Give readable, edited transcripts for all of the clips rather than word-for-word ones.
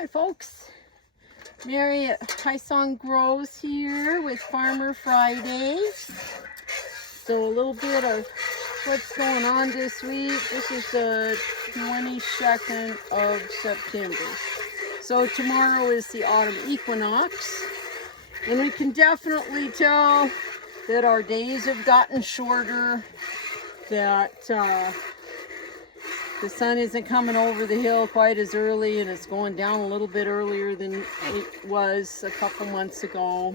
Hi folks, Mary at High Song Grows here with Farmer Fridays. So a little bit of what's going on this week. This is the 22nd of September. So tomorrow is the autumn equinox. And we can definitely tell that our days have gotten shorter, that the sun isn't coming over the hill quite as early, and it's going down a little bit earlier than it was a couple months ago.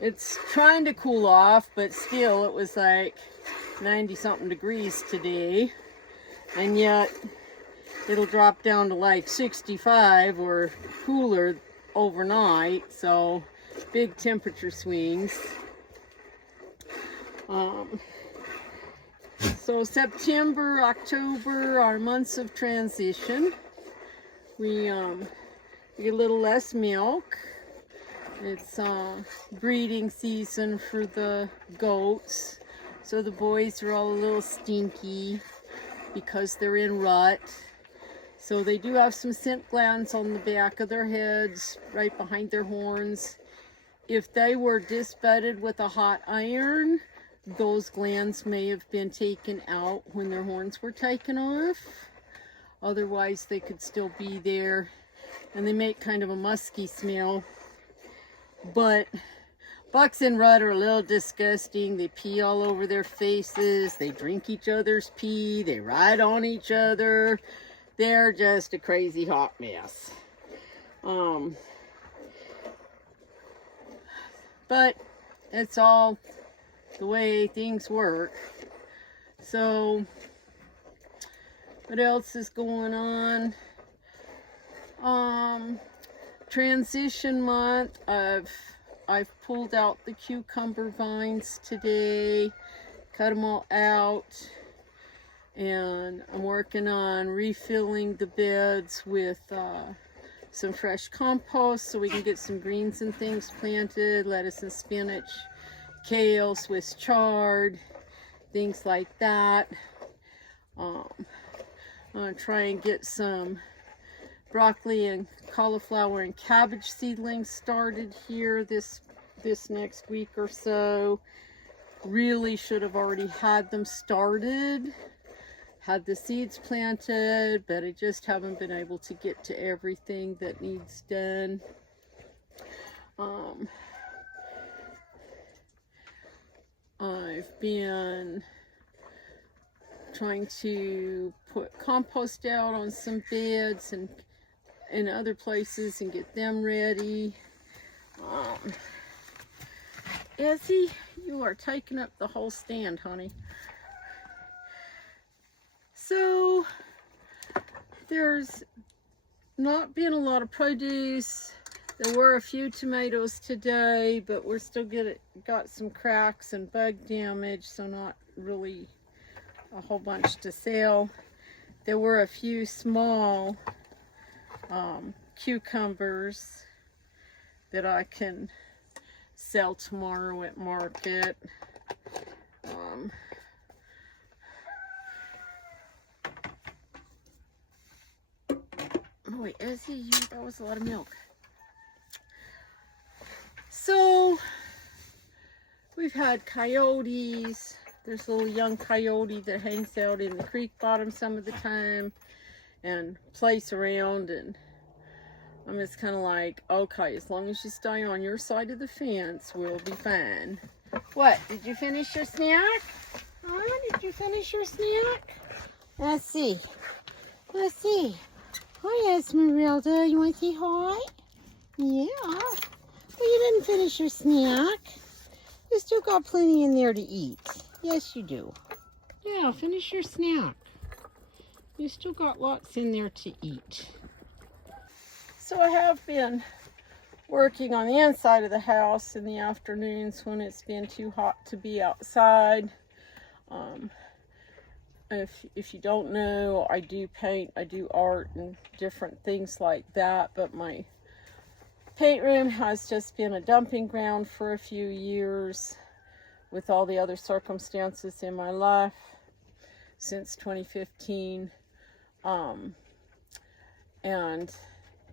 It's trying to cool off, but still it was like 90 something degrees today, and yet it'll drop down to like 65 or cooler overnight, so big temperature swings. So September, October are months of transition. We get a little less milk. It's breeding season for the goats, so the boys are all a little stinky because they're in rut. So they do have some scent glands on the back of their heads, right behind their horns. If they were disbedded with a hot iron, those glands may have been taken out when their horns were taken off. Otherwise, they could still be there, and they make kind of a musky smell. But bucks in rut are a little disgusting. They pee all over their faces. They drink each other's pee. They ride on each other. They're just a crazy hot mess. But it's all the way things work. So what else is going on? Transition month. I've pulled out the cucumber vines today, cut them all out, and I'm working on refilling the beds with some fresh compost so we can get some greens and things planted, lettuce and spinach, kale, Swiss chard, things like that. I'm going to try and get some broccoli and cauliflower and cabbage seedlings started here this next week or so. Really should have already had them started, had the seeds planted, but I just haven't been able to get to everything that needs done. I've been trying to put compost out on some beds and in other places and get them ready. Izzy, you are taking up the whole stand, honey. So there's not been a lot of produce. There were a few tomatoes today, but we're still got some cracks and bug damage, so not really a whole bunch to sell. There were a few small cucumbers that I can sell tomorrow at market. Oh wait, Izzy, that was a lot of milk. So we've had coyotes. There's a little young coyote that hangs out in the creek bottom some of the time and plays around, and I'm just kind of like, okay, as long as you stay on your side of the fence, we'll be fine. What, did you finish your snack? Huh? Did you finish your snack? Let's see. Let's see. Hi, Esmeralda. You want to say hi? Yeah. Well, you didn't finish your snack. You still got plenty in there to eat. Yes, you do. Yeah, finish your snack. You still got lots in there to eat. So I have been working on the inside of the house in the afternoons when it's been too hot to be outside. If you don't know, I do paint, I do art and different things like that, but my paint room has just been a dumping ground for a few years with all the other circumstances in my life since 2015. And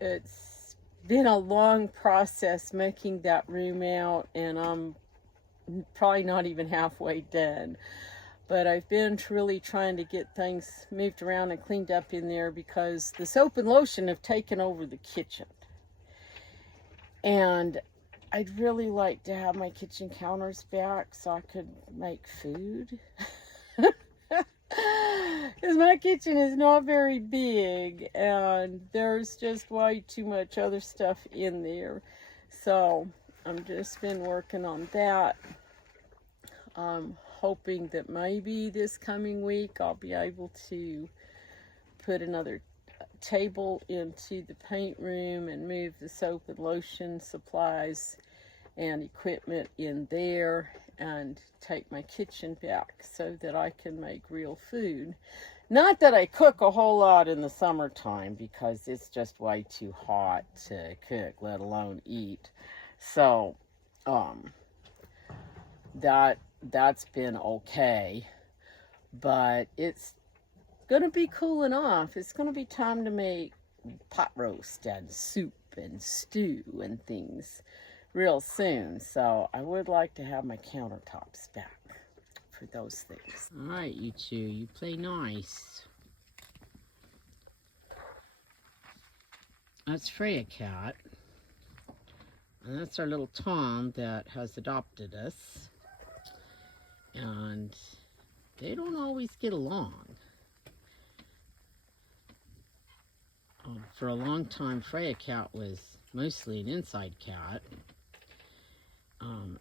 it's been a long process making that room out, and I'm probably not even halfway done. But I've been really trying to get things moved around and cleaned up in there because the soap and lotion have taken over the kitchen. And I'd really like to have my kitchen counters back so I could make food. Because my kitchen is not very big and there's just way too much other stuff in there. So I've just been working on that. Hoping that maybe this coming week I'll be able to put another table into the paint room and move the soap and lotion supplies and equipment in there and take my kitchen back so that I can make real food. Not that I cook a whole lot in the summertime because it's just way too hot to cook, let alone eat. So that's been okay, but it's gonna be cooling off. It's gonna be time to make pot roast and soup and stew and things real soon. So I would like to have my countertops back for those things. All right, you two, you play nice. That's Freya Cat, and that's our little Tom that has adopted us. And they don't always get along. For a long time, Freya Cat was mostly an inside cat.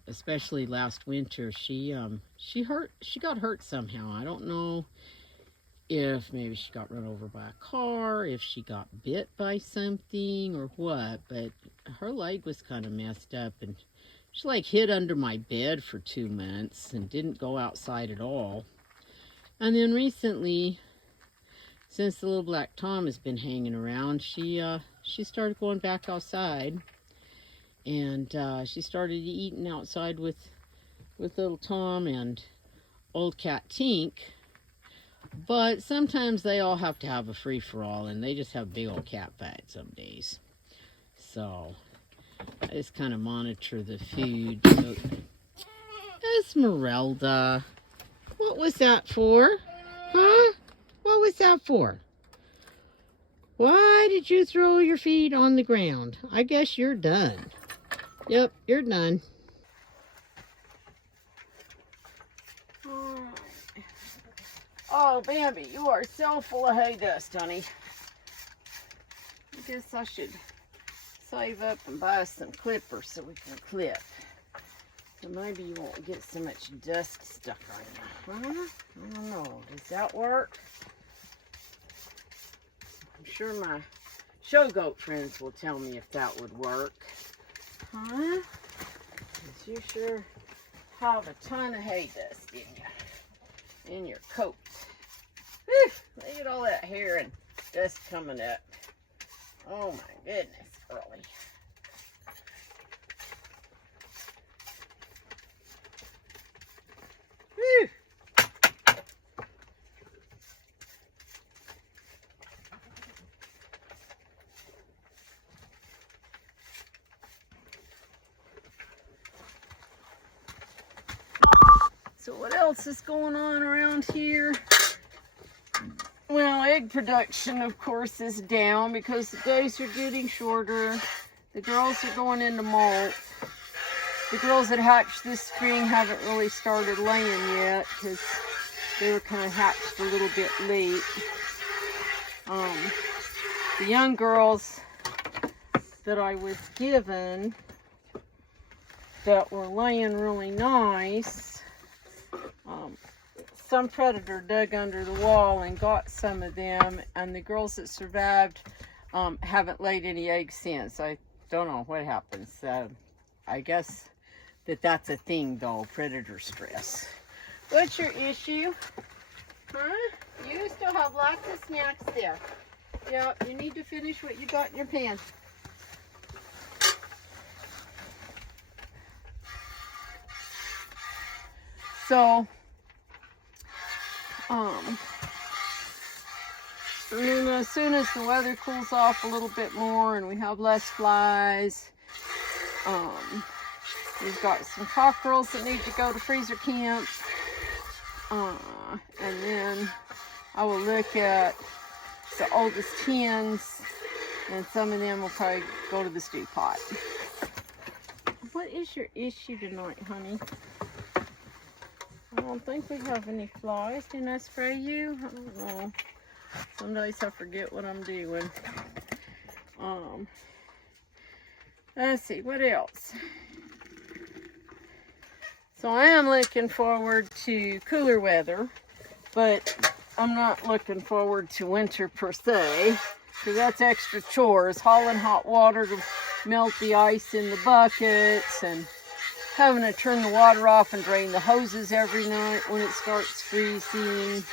Especially last winter, she got hurt somehow. I don't know if maybe she got run over by a car, if she got bit by something or what, but her leg was kind of messed up, and she like hid under my bed for 2 months and didn't go outside at all. And then recently, since the little black Tom has been hanging around, she started going back outside, and she started eating outside with little Tom and old cat Tink. But sometimes they all have to have a free-for-all, and they just have big old cat fights some days. So I just kind of monitor the food. So, Esmeralda, what was that for? Huh? What was that for? Why did you throw your feet on the ground? I guess you're done. Yep, you're done. Oh, Bambi, you are so full of hay dust, honey. I guess I should save up and buy some clippers so we can clip. So maybe you won't get so much dust stuck on you. Huh? I don't know. Does that work? I'm sure my show goat friends will tell me if that would work. Huh? 'Cause you sure have a ton of hay dust in you. In your coat. Whew, look at all that hair and dust coming up. Oh my goodness, girlie. Whew. So what else is going on around here? Well, egg production, of course, is down because the days are getting shorter. The girls are going into molt. The girls that hatched this spring haven't really started laying yet because they were kind of hatched a little bit late. The young girls that I was given that were laying really nice, some predator dug under the wall and got some of them, and the girls that survived haven't laid any eggs since. I don't know what happens. I guess that's a thing, though, predator stress. What's your issue? Huh? You still have lots of snacks there. Yep, you need to finish what you got in your pan. So, And then as soon as the weather cools off a little bit more and we have less flies, we've got some cockerels that need to go to freezer camp. And then I will look at the oldest hens, and some of them will probably go to the stew pot. What is your issue tonight, honey? I don't think we have any flies. Didn't I spray you? I don't know. Some days I forget what I'm doing. Let's see, what else? So I am looking forward to cooler weather, but I'm not looking forward to winter per se, because that's extra chores, hauling hot water to melt the ice in the buckets, and having to turn the water off and drain the hoses every night when it starts freezing.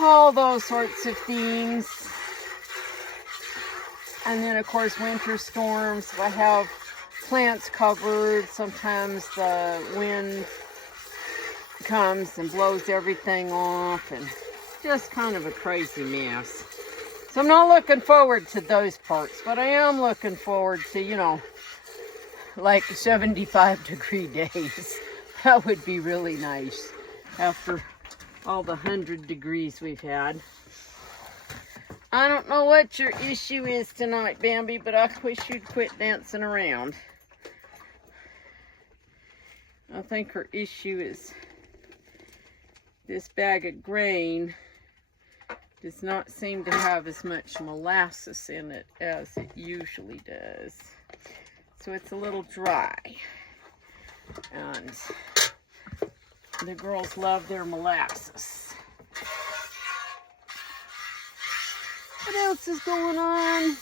All those sorts of things. And then of course winter storms. If I have plants covered, sometimes the wind comes and blows everything off, and just kind of a crazy mess. So I'm not looking forward to those parts, but I am looking forward to, you know, like 75-degree days. That would be really nice after all the 100 degrees we've had. I don't know what your issue is tonight, Bambi, but I wish you'd quit dancing around. I think her issue is this bag of grain does not seem to have as much molasses in it as it usually does. So it's a little dry. And the girls love their molasses. What else is going on?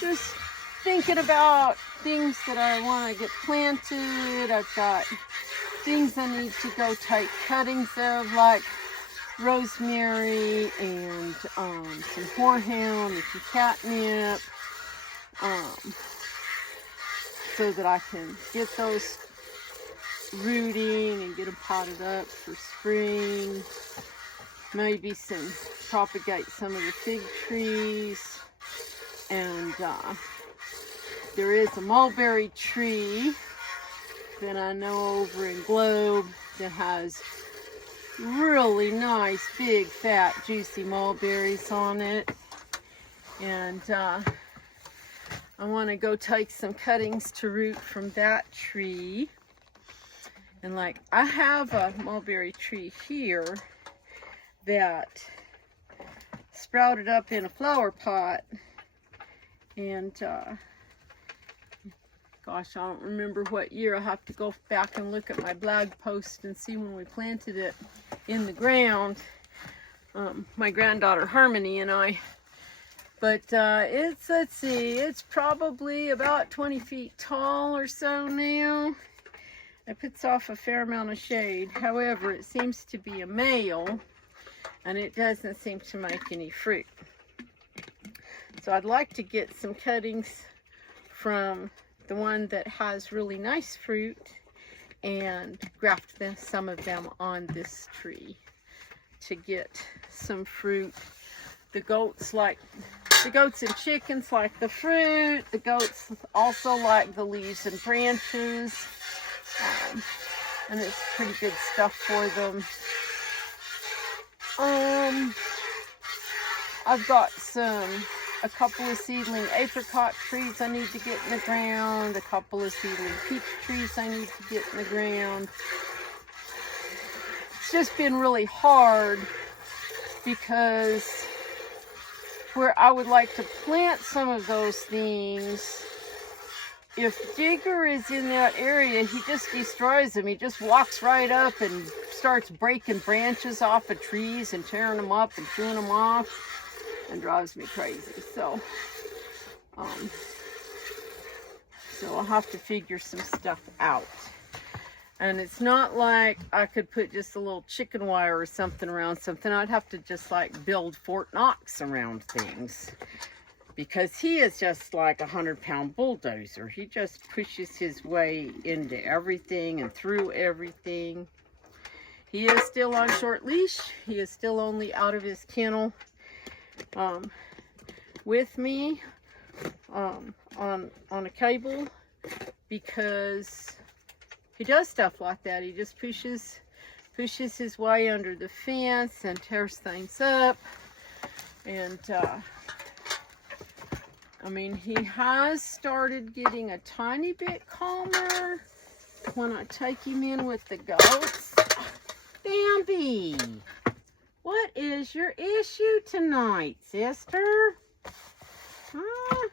Just thinking about things that I want to get planted. I've got things I need to go take cuttings of, like rosemary and some horehound and some catnip, so that I can get those rooting and get them potted up for spring. Maybe propagate some of the fig trees. And there is a mulberry tree that I know over in Globe that has really nice, big, fat, juicy mulberries on it. And I want to go take some cuttings to root from that tree. And like, I have a mulberry tree here that sprouted up in a flower pot. And gosh, I don't remember what year. I'll have to go back and look at my blog post and see when we planted it in the ground. My granddaughter Harmony and I. But let's see, it's probably about 20 feet tall or so now. It puts off a fair amount of shade. However, it seems to be a male, and it doesn't seem to make any fruit. So I'd like to get some cuttings from the one that has really nice fruit and graft some of them on this tree to get some fruit. The goats and chickens like the fruit. The goats also like the leaves and branches. And it's pretty good stuff for them. I've got a couple of seedling apricot trees I need to get in the ground, a couple of seedling peach trees I need to get in the ground. It's just been really hard because where I would like to plant some of those things, if Digger is in that area, he just destroys them. He just walks right up and starts breaking branches off of trees and tearing them up and chewing them off, and drives me crazy. So I'll have to figure some stuff out. And it's not like I could put just a little chicken wire or something around something. I'd have to just like build Fort Knox around things, because he is just like a 100-pound bulldozer. He just pushes his way into everything and through everything. He is still on short leash. He is still only out of his kennel with me on a cable, because he does stuff like that. He just pushes his way under the fence and tears things up. And I mean, he has started getting a tiny bit calmer when I take him in with the goats. Bambi, what is your issue tonight, sister? Huh?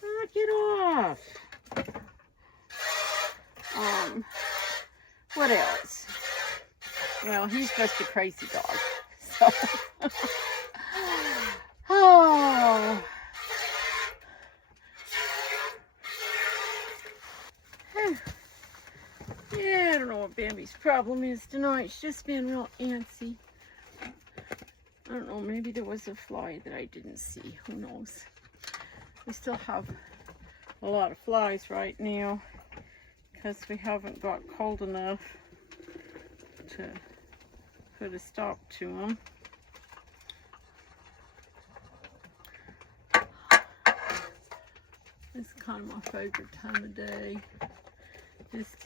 Knock it off. What else? Well, he's just a crazy dog. So, oh. Yeah, I don't know what Bambi's problem is tonight. She's just been real antsy. I don't know, maybe there was a fly that I didn't see. Who knows? We still have a lot of flies right now because we haven't got cold enough to put a stop to them. It's kind of my favorite time of day. Just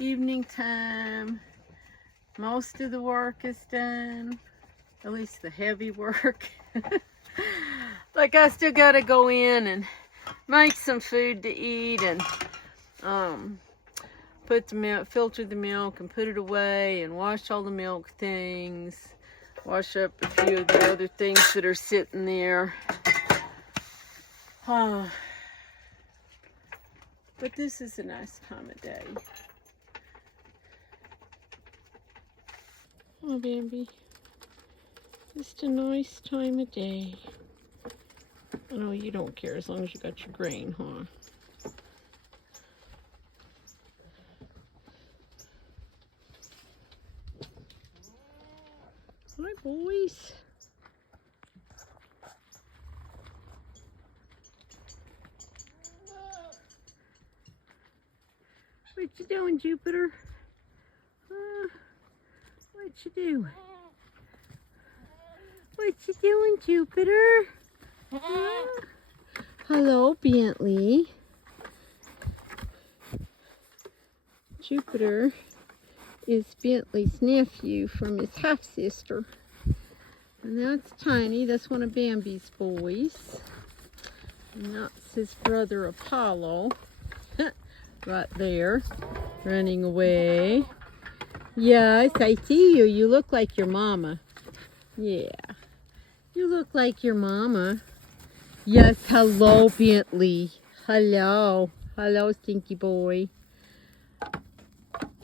evening time. Most of the work is done. At least the heavy work. Like, I still gotta go in and make some food to eat and put the milk, filter the milk and put it away and wash all the milk things. Wash up a few of the other things that are sitting there. But this is a nice time of day. Oh, Bambi. Just a nice time of day. I know you don't care as long as you got your grain, huh? Hi, boys. What you doing, Jupiter? What you doing? What you doing, Jupiter? Hello, Bentley. Jupiter is Bentley's nephew from his half-sister. And that's Tiny. That's one of Bambi's boys. And that's his brother Apollo. Right there, running away. Yes, I see you. You look like your mama. Yeah. You look like your mama. Yes, hello, Bentley. Hello. Hello, stinky boy.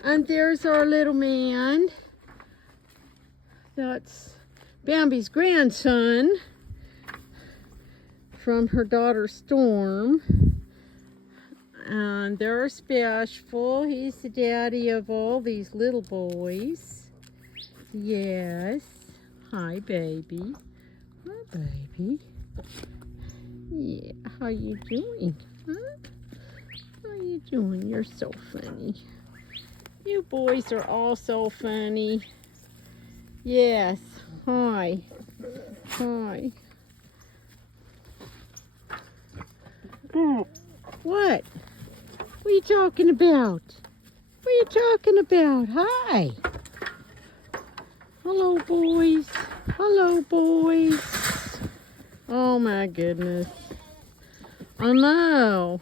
And there's our little man. That's Bambi's grandson from her daughter Storm. And they're special. He's the daddy of all these little boys. Yes. Hi, baby. Hi, baby. Yeah, how you doing? Huh? How you doing? You're so funny. You boys are all so funny. Yes. Hi. Hi. What? What are you talking about? What are you talking about? Hi. Hello, boys. Hello, boys. Oh, my goodness. I know.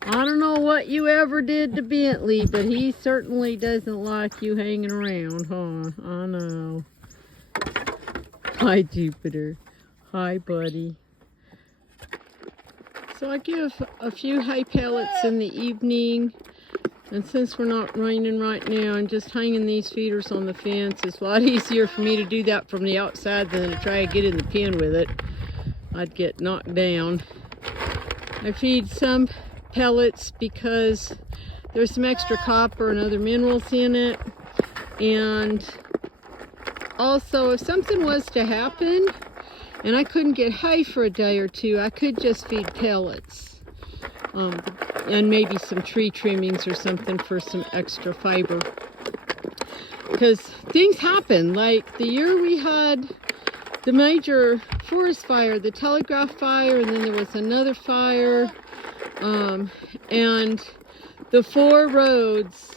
I don't know what you ever did to Bentley, but he certainly doesn't like you hanging around, huh? I know. Hi, Jupiter. Hi, buddy. So I give a few hay pellets in the evening, and since we're not raining right now and just hanging these feeders on the fence, it's a lot easier for me to do that from the outside than to try to get in the pen with it. I'd get knocked down. I feed some pellets because there's some extra copper and other minerals in it, and also if something was to happen and I couldn't get hay for a day or two, I could just feed pellets. And maybe some tree trimmings or something for some extra fiber. because things happen. Like the year we had the major forest fire, the telegraph fire, and then there was another fire, and the 4 roads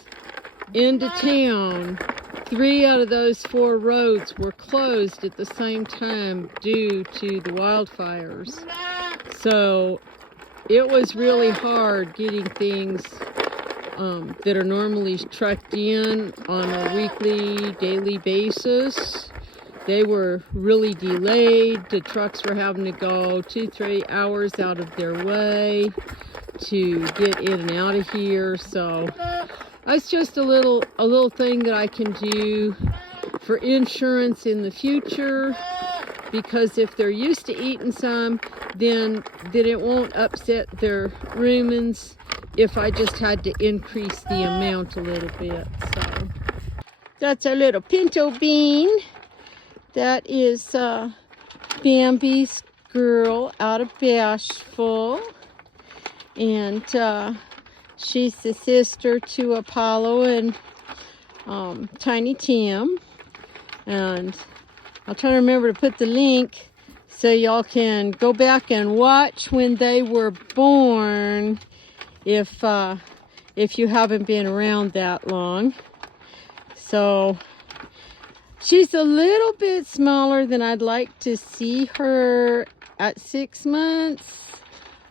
into town, 3 out of those 4 roads were closed at the same time due to the wildfires. So it was really hard getting things that are normally trucked in on a weekly, daily basis. They were really delayed. The trucks were having to go 2-3 hours out of their way to get in and out of here. So that's just a little thing that I can do for insurance in the future, because if they're used to eating some, then it won't upset their rumens if I just had to increase the amount a little bit. So that's our little Pinto Bean. That is Bambi's girl out of Bashful, and she's the sister to Apollo and Tiny Tim. And I'll try to remember to put the link so y'all can go back and watch when they were born, if you haven't been around that long. So she's a little bit smaller than I'd like to see her at 6 months,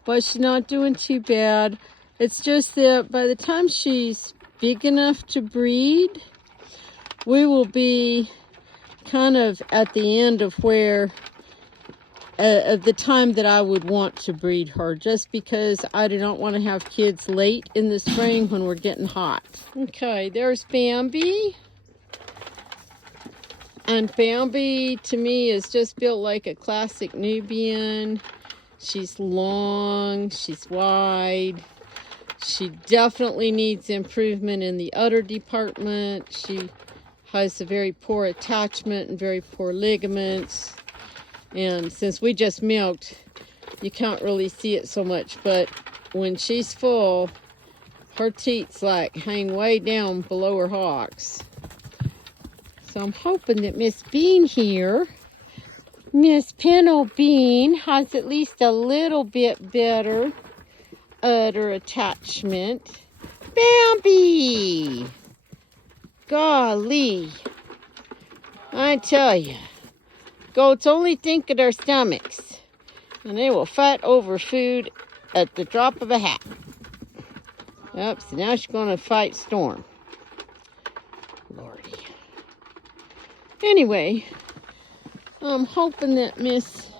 but she's not doing too bad. It's just that by the time she's big enough to breed, we will be kind of at the end of where of the time that I would want to breed her, just because I do not want to have kids late in the spring when we're getting hot. Okay, there's Bambi. And Bambi, to me, is just built like a classic Nubian. She's long, she's wide. She definitely needs improvement in the udder department. She has a very poor attachment and very poor ligaments. And since we just milked, you can't really see it so much. But when she's full, her teats like hang way down below her hocks. So I'm hoping that Miss Bean here, Miss Pinto Bean, has at least a little bit better udder attachment. Bambi! Golly! I tell you, goats only think of their stomachs, and they will fight over food at the drop of a hat. Oops, so now she's going to fight Storm. Lordy. Anyway, I'm hoping that Miss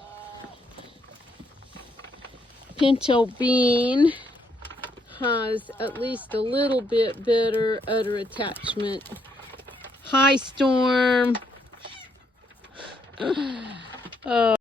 Pinto Bean has at least a little bit better udder attachment. Hi, Storm. Oh.